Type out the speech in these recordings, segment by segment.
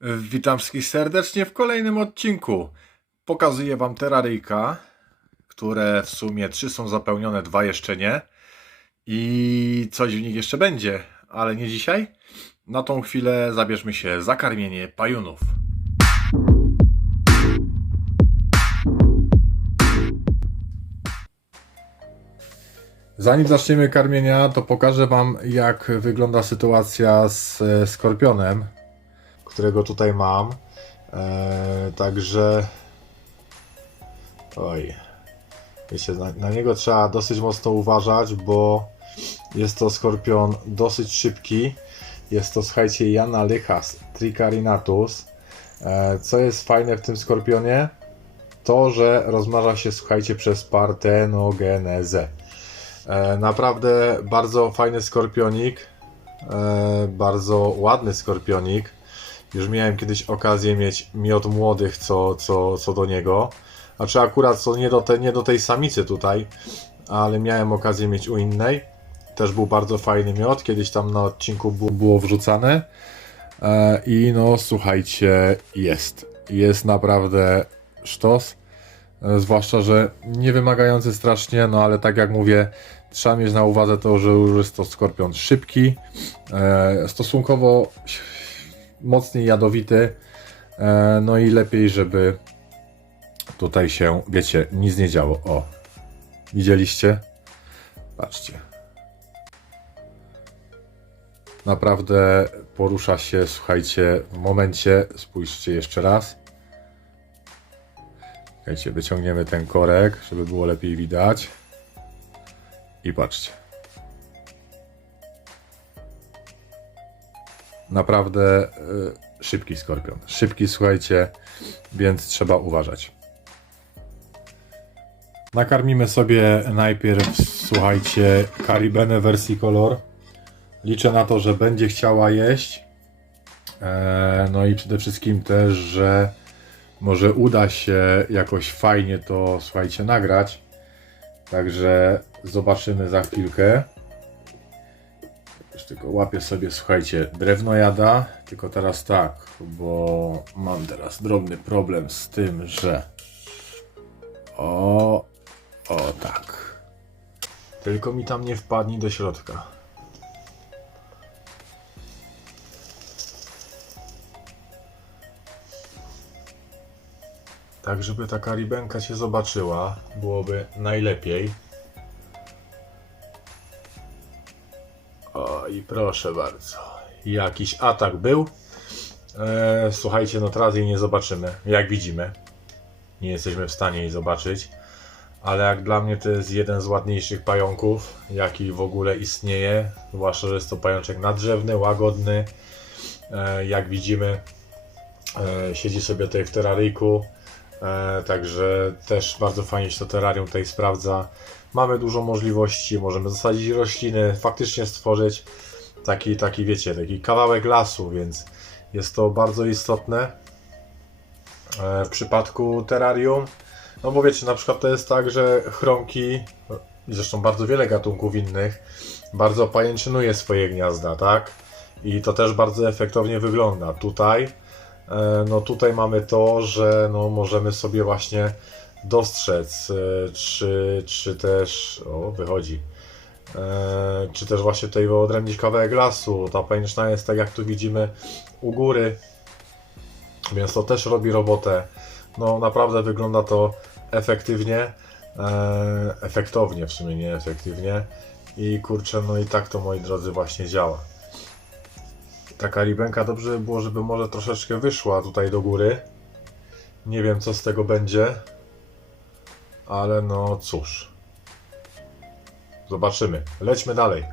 Witam wszystkich serdecznie w kolejnym odcinku. Pokazuję Wam teraryjka, które w sumie trzy są zapełnione, dwa jeszcze nie. I coś w nich jeszcze będzie, ale nie dzisiaj. Na tą chwilę zabierzmy się za karmienie pajunów. Zanim zaczniemy karmienia, to pokażę Wam, jak wygląda sytuacja z skorpionem, którego tutaj mam. Eee, także. Oj. Wiecie, na, na niego trzeba dosyć mocno uważać, bo jest to skorpion dosyć szybki. Jest to, słuchajcie, Jana Lychas Tricarinatus. Eee, co jest fajne w tym skorpionie? To, że rozmnaża się, słuchajcie, przez partenogenezę. E, naprawdę bardzo fajny skorpionik. E, bardzo ładny skorpionik. Już miałem kiedyś okazję mieć miod młodych co, co, co do niego. Znaczy akurat co nie do, te, nie do tej samicy tutaj, ale miałem okazję mieć u innej. Też był bardzo fajny miod. Kiedyś tam na odcinku było, było wrzucane. E, I no słuchajcie, jest. Jest naprawdę sztos. E, Zwłaszcza, że nie wymagający strasznie, no ale tak jak mówię, trzeba mieć na uwadze to, że jest to skorpion szybki, e, stosunkowo mocniej jadowity, e, no i lepiej, żeby tutaj się, wiecie, nic nie działo. O, widzieliście? Patrzcie. Naprawdę porusza się, słuchajcie, w momencie, spójrzcie jeszcze raz. Słuchajcie, wyciągniemy ten korek, żeby było lepiej widać. I patrzcie. Naprawdę y, szybki skorpion. Szybki, słuchajcie, więc trzeba uważać. Nakarmimy sobie najpierw, słuchajcie, karibenę wersji kolor. Liczę na to, że będzie chciała jeść. E, no i przede wszystkim też, że może uda się jakoś fajnie to, słuchajcie, nagrać. Także zobaczymy za chwilkę. Tylko łapię sobie, słuchajcie, drewnojada. Tylko teraz tak, bo mam teraz drobny problem z tym, że. O, o tak. Tylko mi tam nie wpadnie do środka. Tak, żeby ta karibenka się zobaczyła, byłoby najlepiej. O, i proszę bardzo. Jakiś atak był. E, słuchajcie, no teraz jej nie zobaczymy, jak widzimy. Nie jesteśmy w stanie jej zobaczyć. Ale jak dla mnie to jest jeden z ładniejszych pająków, jaki w ogóle istnieje. Zwłaszcza, że jest to pajączek nadrzewny, łagodny. E, jak widzimy, e, siedzi sobie tutaj w teraryjku. E, także też bardzo fajnie się to terrarium tutaj sprawdza. Mamy dużo możliwości, możemy zasadzić rośliny, faktycznie stworzyć taki, taki wiecie, taki kawałek lasu, więc jest to bardzo istotne e, w przypadku terrarium. No bo wiecie, na przykład to jest tak, że chromki, zresztą bardzo wiele gatunków innych, bardzo pajęczynuje swoje gniazda, tak? I to też bardzo efektownie wygląda. Tutaj E, no tutaj mamy to, że no możemy sobie właśnie dostrzec, e, czy, czy też, o wychodzi, e, czy też właśnie tutaj wyodrębnić kawałek lasu. Ta pajęczna jest tak jak tu widzimy u góry, więc to też robi robotę. No naprawdę wygląda to efektywnie, efektownie w sumie, nie efektywnie. I kurczę, no i tak to moi drodzy właśnie działa taka ribenka dobrze by było, żeby może troszeczkę wyszła tutaj do góry. Nie wiem co z tego będzie. Ale no cóż. Zobaczymy. Lećmy dalej.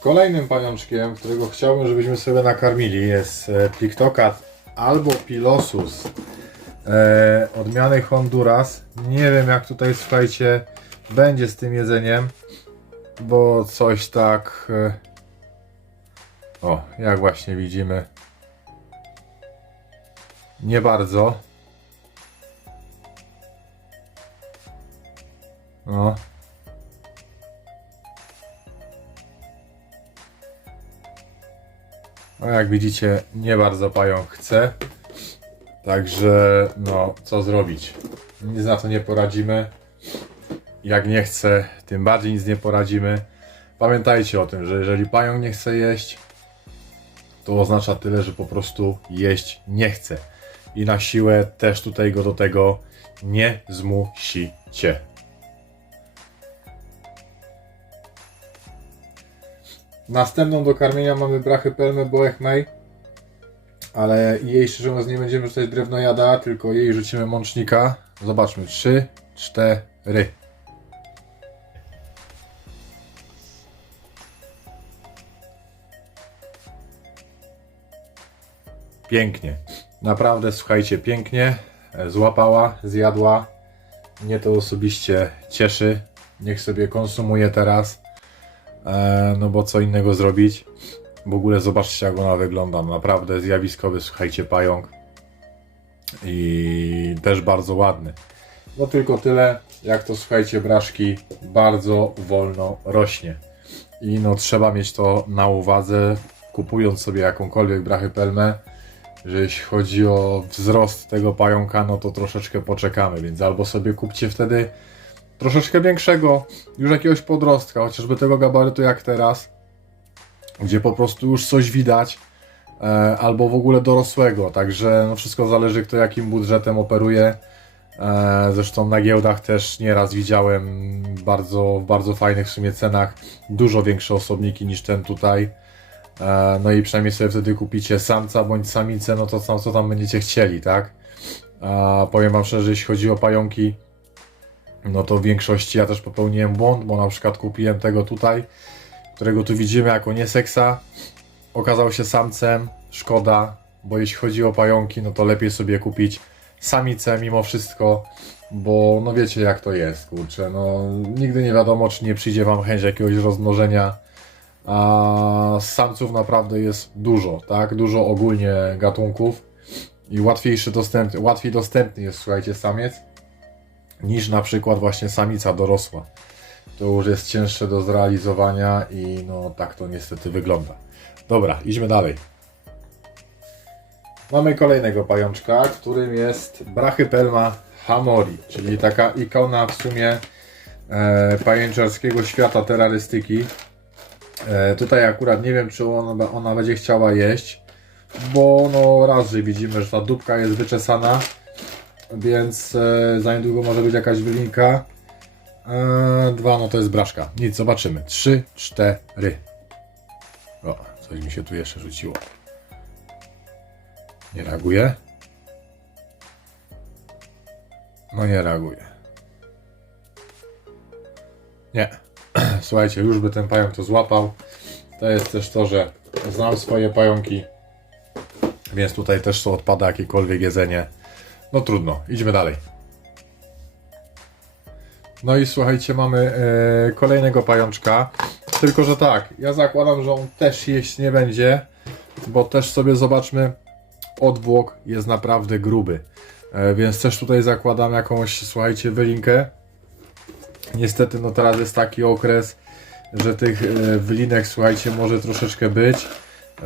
Kolejnym pajączkiem, którego chciałbym, żebyśmy sobie nakarmili jest e, Plictocat albo Pilosus e, odmiany Honduras. Nie wiem jak tutaj słuchajcie będzie z tym jedzeniem, bo coś tak. e, O, jak właśnie widzimy, nie bardzo. No. No jak widzicie, nie bardzo pająk chce. Także no, co zrobić? Nic na to nie poradzimy. Jak nie chce, tym bardziej nic nie poradzimy. Pamiętajcie o tym, że jeżeli pająk nie chce jeść, to oznacza tyle, że po prostu jeść nie chce. I na siłę też tutaj go do tego nie zmusicie. Następną do karmienia mamy brachę pelmę boechmej, ale jej szczerze mówiąc nie będziemy rzucać drewnojada, tylko jej rzucimy mącznika. Zobaczmy, 3, 4. Pięknie. Naprawdę, słuchajcie, pięknie. E, Złapała, zjadła. Mnie to osobiście cieszy. Niech sobie konsumuje teraz. E, no bo co innego zrobić. W ogóle zobaczcie, jak ona wygląda. Naprawdę zjawiskowy, słuchajcie, pająk. I też bardzo ładny. No tylko tyle, jak to słuchajcie, braszki bardzo wolno rośnie. I no trzeba mieć to na uwadze, kupując sobie jakąkolwiek brachę pelmę, że jeśli chodzi o wzrost tego pająka, no to troszeczkę poczekamy, więc albo sobie kupcie wtedy troszeczkę większego, już jakiegoś podrostka, chociażby tego gabarytu jak teraz, gdzie po prostu już coś widać, e, albo w ogóle dorosłego, także no wszystko zależy kto jakim budżetem operuje. E, zresztą na giełdach też nieraz widziałem bardzo, w bardzo fajnych w sumie cenach dużo większe osobniki niż ten tutaj. E, No i przynajmniej sobie wtedy kupicie samca bądź samicę, no to co, co tam będziecie chcieli, tak? A powiem wam szczerze, jeśli chodzi o pająki, no to w większości ja też popełniłem błąd, bo na przykład kupiłem tego tutaj, którego tu widzimy jako nieseksa. Okazał się samcem, szkoda, bo jeśli chodzi o pająki, no to lepiej sobie kupić samicę mimo wszystko, bo no wiecie jak to jest, kurczę, no nigdy nie wiadomo, czy nie przyjdzie wam chęć jakiegoś rozmnożenia a samców naprawdę jest dużo, tak? Dużo ogólnie gatunków i łatwiejszy dostęp, łatwiej dostępny jest, słuchajcie, samiec niż na przykład właśnie samica dorosła. To już jest cięższe do zrealizowania i no tak to niestety wygląda. Dobra, idźmy dalej. Mamy kolejnego pajączka, którym jest Brachypelma hamori, czyli taka ikona w sumie e, pajęczarskiego świata terrorystyki. E, tutaj akurat nie wiem, czy ona, ona będzie chciała jeść, bo no raz, że widzimy, że ta dupka jest wyczesana, więc e, za niedługo może być jakaś wylinka. E, dwa, no to jest braszka. Nic, zobaczymy. Trzy, cztery. O, coś mi się tu jeszcze rzuciło. Nie reaguje? No nie reaguje. Nie. Słuchajcie, już by ten pająk to złapał. To jest też to, że znam swoje pająki, więc tutaj też są odpada jakiekolwiek jedzenie. No trudno, idźmy dalej. No i słuchajcie, mamy e, kolejnego pajączka. Tylko, że tak, ja zakładam, że on też jeść nie będzie, bo też sobie zobaczmy, odwłok jest naprawdę gruby. E, więc też tutaj zakładam jakąś, słuchajcie, wylinkę. Niestety, no teraz jest taki okres, że tych e, wylinek, słuchajcie, może troszeczkę być.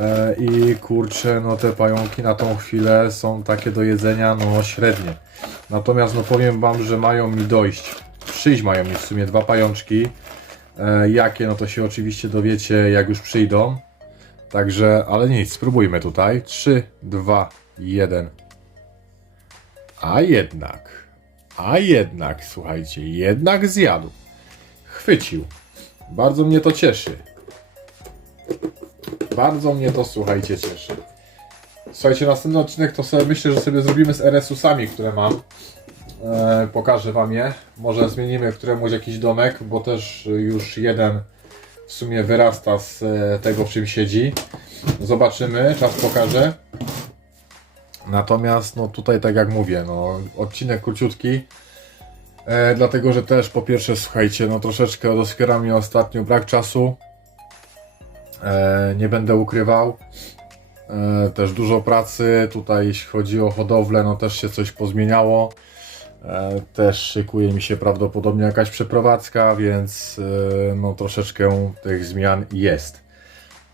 E, I kurczę, no te pająki na tą chwilę są takie do jedzenia, no średnie. Natomiast, no powiem Wam, że mają mi dojść. Przyjść mają mi w sumie dwa pajączki. E, Jakie, no to się oczywiście dowiecie, jak już przyjdą. Także, ale nic, spróbujmy tutaj. 3, 2, 1. A jednak, a jednak, słuchajcie, jednak zjadł. Chwycił. Bardzo mnie to cieszy. Bardzo mnie to, słuchajcie, cieszy. Słuchajcie, następny odcinek to sobie myślę, że sobie zrobimy z RS-usami, które mam. E, pokażę wam je. Może zmienimy któremuś jakiś domek, bo też już jeden w sumie wyrasta z e, tego, w czym siedzi. Zobaczymy, czas pokaże. Natomiast no tutaj tak jak mówię, no odcinek króciutki. E, dlatego, że też po pierwsze słuchajcie, no troszeczkę doskwiera mi ostatnio brak czasu. E, nie będę ukrywał. E, też dużo pracy. Tutaj jeśli chodzi o hodowlę, no też się coś pozmieniało. E, też szykuje mi się prawdopodobnie jakaś przeprowadzka, więc e, no troszeczkę tych zmian jest.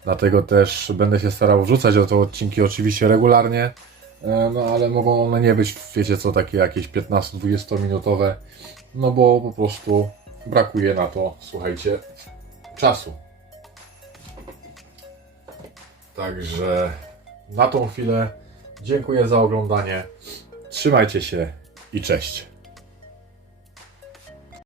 Dlatego też będę się starał wrzucać o te odcinki oczywiście regularnie. E, No ale mogą one nie być, wiecie co, takie jakieś 15-20 minutowe. No bo po prostu brakuje na to, słuchajcie, czasu. Także na tą chwilę dziękuję za oglądanie. Trzymajcie się i cześć.